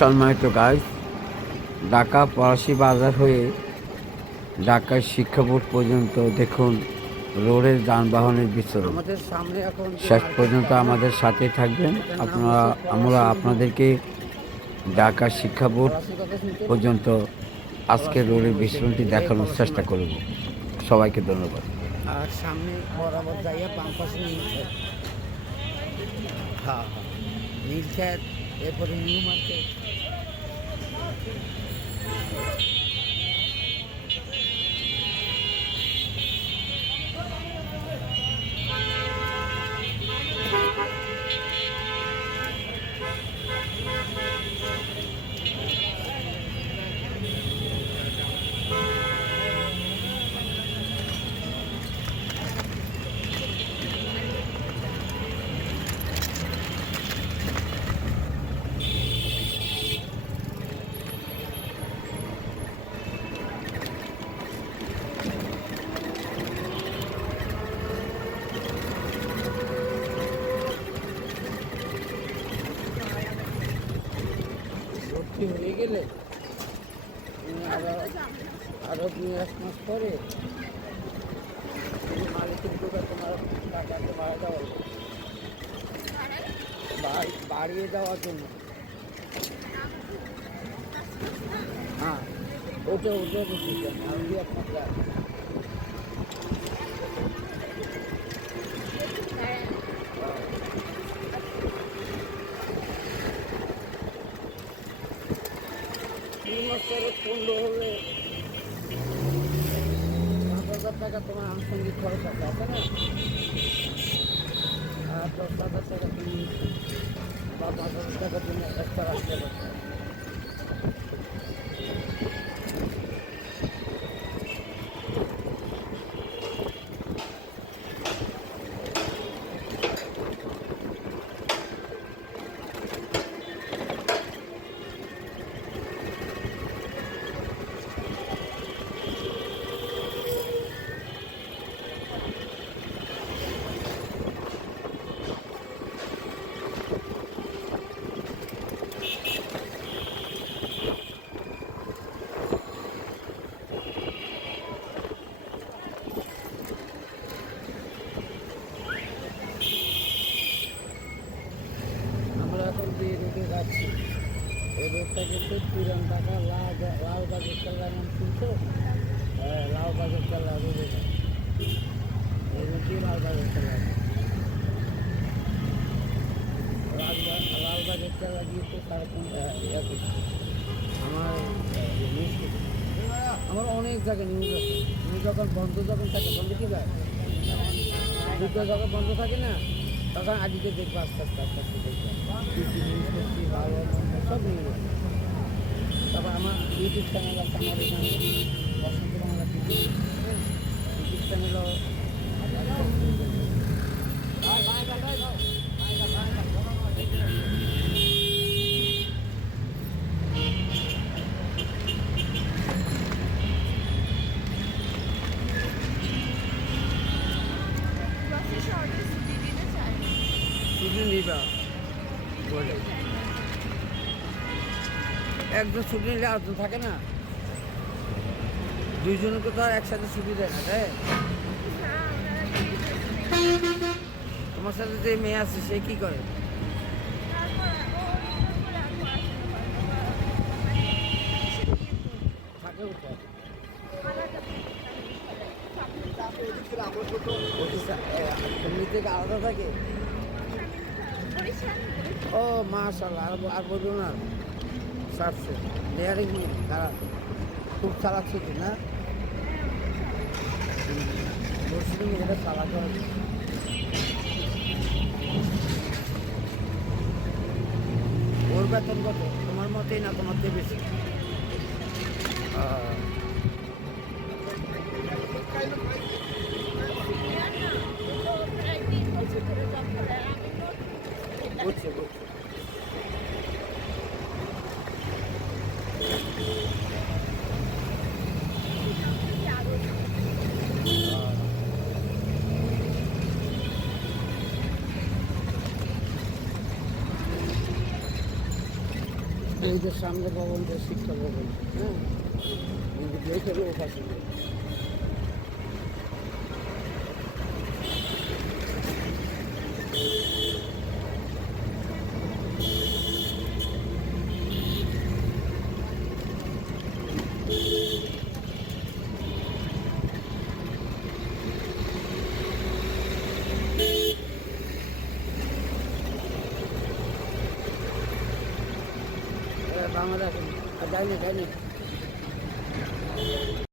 সম্মানিত গাইজ ঢাকা পলাশি বাজার হয়ে ঢাকার শিক্ষা বোর্ড পর্যন্ত দেখুন রোডের যানবাহনের বিচরণ শেষ পর্যন্ত আমাদের সাথে থাকবেন। আপনারা আমরা আপনাদেরকে ঢাকা শিক্ষা বোর্ড পর্যন্ত আজকের রোডের বিচরণটি দেখানোর চেষ্টা করব। সবাইকে ধন্যবাদ। আর সামনে বরাবর যাইয়া বাম পাশে নীল হ্যাঁ হ্যাঁ। এরপরে নিউ মার্কেট। ভর্তি হয়ে গেলে? তুমি আরও আরও দুই এক মাস পরে মালিকের দোকান তোমার টাকাকে বাড়িয়ে দেওয়া বাড়িয়ে দেওয়ার জন্য। হ্যাঁ ওটা ওটা আমি ঠিক আছে আর দুই এক মাস লাগে। তিন মাস পরে পনেরো হলে পাঁচ হাজার টাকা তোমার আনুষঙ্গিক খরচ আছে আছে না? আর দশ হাজার টাকা তুমি বা পাঁচ হাজার টাকা তুমি একটা রাখতে আমরা এখন যে রোডে যাচ্ছি এই কিন্তু পুরান ঢাকা লাল লাল বাজার চালা নাম শুনছো হ্যাঁ লাল বাজার চালা রোডটি লাল বাজার চালা লাল বাজার চালা দিয়ে তো সারাক্ষণ আহ, আমার আমার অনেক জায়গায় নিউজ আছে। তুমি যখন বন্ধ যখন থাকে বন্ধ কি ভাই? দুটো যখন বন্ধ থাকে না তখন আজকে দেখব আস্তে আস্তে আস্তে আস্তে দেখব। কি কি নিউজ সব নিউজ আছে। তারপর আমার ইউটিউব চ্যানেল আছে আমার এখানে বসন্ত বাংলা টিভি ইউটিউব চ্যানেলও ছুটি নিবা বলে একজন ছুটি নিলে আরেকজন থাকে না। দুইজনকে তো আর একসাথে ছুটি দেয় না, তাই? তোমার সাথে যে মেয়ে আছে, সে কি করে? আলাদা থাকে? ও মাশাল্লাহ আর বলব না। সারছে। লেয়ারিং তারা খুব চালাচ্ছে কি না? বলছিল এটা চালাতে হবে। ওর বেতন কত? তোমার মতেই না তোমার চেয়ে বেশি? এই যে সামনে ভবনটা শিক্ষা ভবন হ্যাঁ? Ang 给你，给你